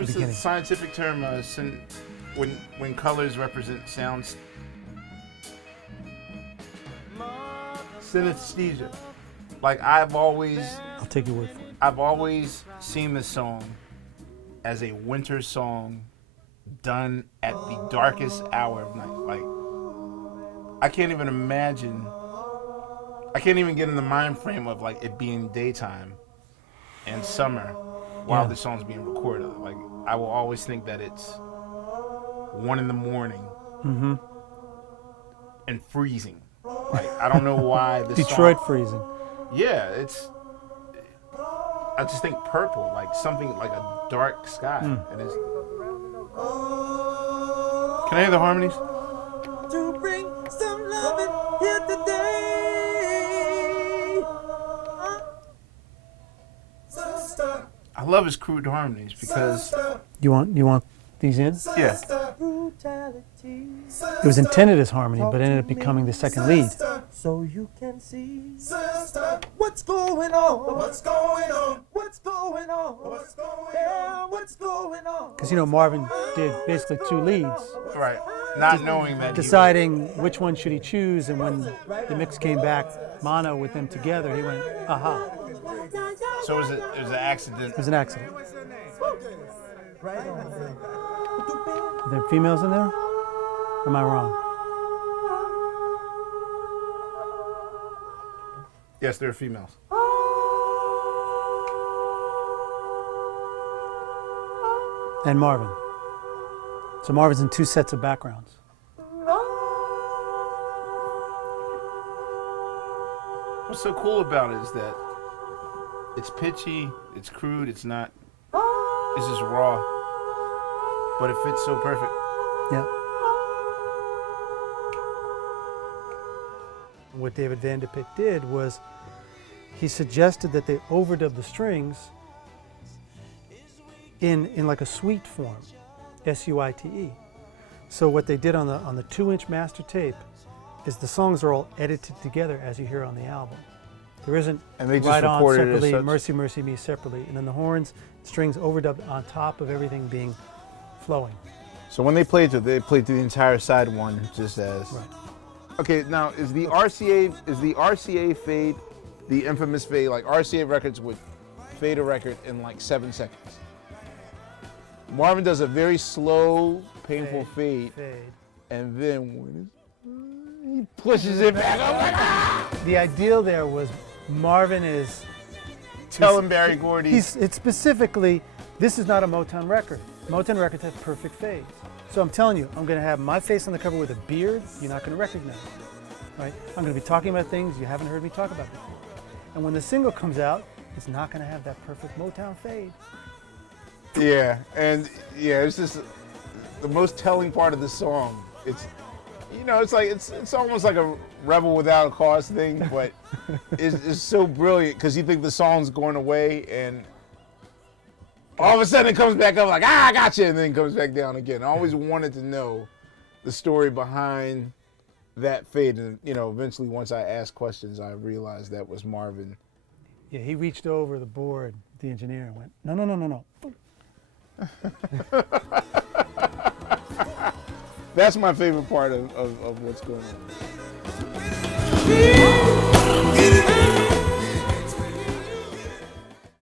What's the scientific term? When colors represent sounds. Synesthesia. Like I'll take your word for it. I've always seen this song as a winter song done at the darkest hour of night. Like I can't even imagine. I can't even get in the mind frame of like it being daytime and summer while the song's being recorded. Like I will always think that it's 1 a.m. and freezing. Like I don't know why this Detroit song, freezing. Yeah, I just think purple, like something like a dark sky. And it's. Can I hear the harmonies? To bring some loving here today. I love his crude harmonies because. You want these in? Yeah. It was intended as harmony, but ended up becoming the second lead. So you can see what's going on. What's going on? What's going on? What's going on? What's going on? Because Marvin did basically 2 leads. Right. Not knowing that. Deciding which one should he choose, and when the mix came back mono with them together, he went, aha. So it was an accident. It was an accident. Are there females in there? Or am I wrong? Yes, there are females. And Marvin. So Marvin's in 2 sets of backgrounds. What's so cool about it is that it's pitchy, it's crude, it's just raw, but it fits so perfect. Yeah. What David Van de Pitt did was he suggested that they overdub the strings in like a suite form, S-U-I-T-E. So what they did on the 2-inch master tape is the songs are all edited together as you hear on the album. There isn't Right On separately, Mercy Mercy Me separately, and then the horns, strings overdubbed on top of everything being flowing. So when they played through the entire side one just as. Right. Okay, now is the RCA fade, the infamous fade, like RCA records would fade a record in like 7 seconds. Marvin does a very slow, painful fade. And then when he pushes it back, I'm like, ah! The ideal there was Marvin is telling Barry Gordy. It's specifically, this is not a Motown record. Motown records have perfect fades. So I'm telling you, I'm going to have my face on the cover with a beard you're not going to recognize. Right? I'm going to be talking about things you haven't heard me talk about before. And when the single comes out, it's not going to have that perfect Motown fade. Yeah, and it's just the most telling part of the song. It's, it's like it's almost like a Rebel Without a Cause thing, but it's so brilliant because you think the song's going away, and all of a sudden it comes back up like, I got you, and then it comes back down again. I always wanted to know the story behind that fade, and eventually once I asked questions, I realized that was Marvin. Yeah, he reached over the board, the engineer, and went, no. That's my favorite part of what's going on.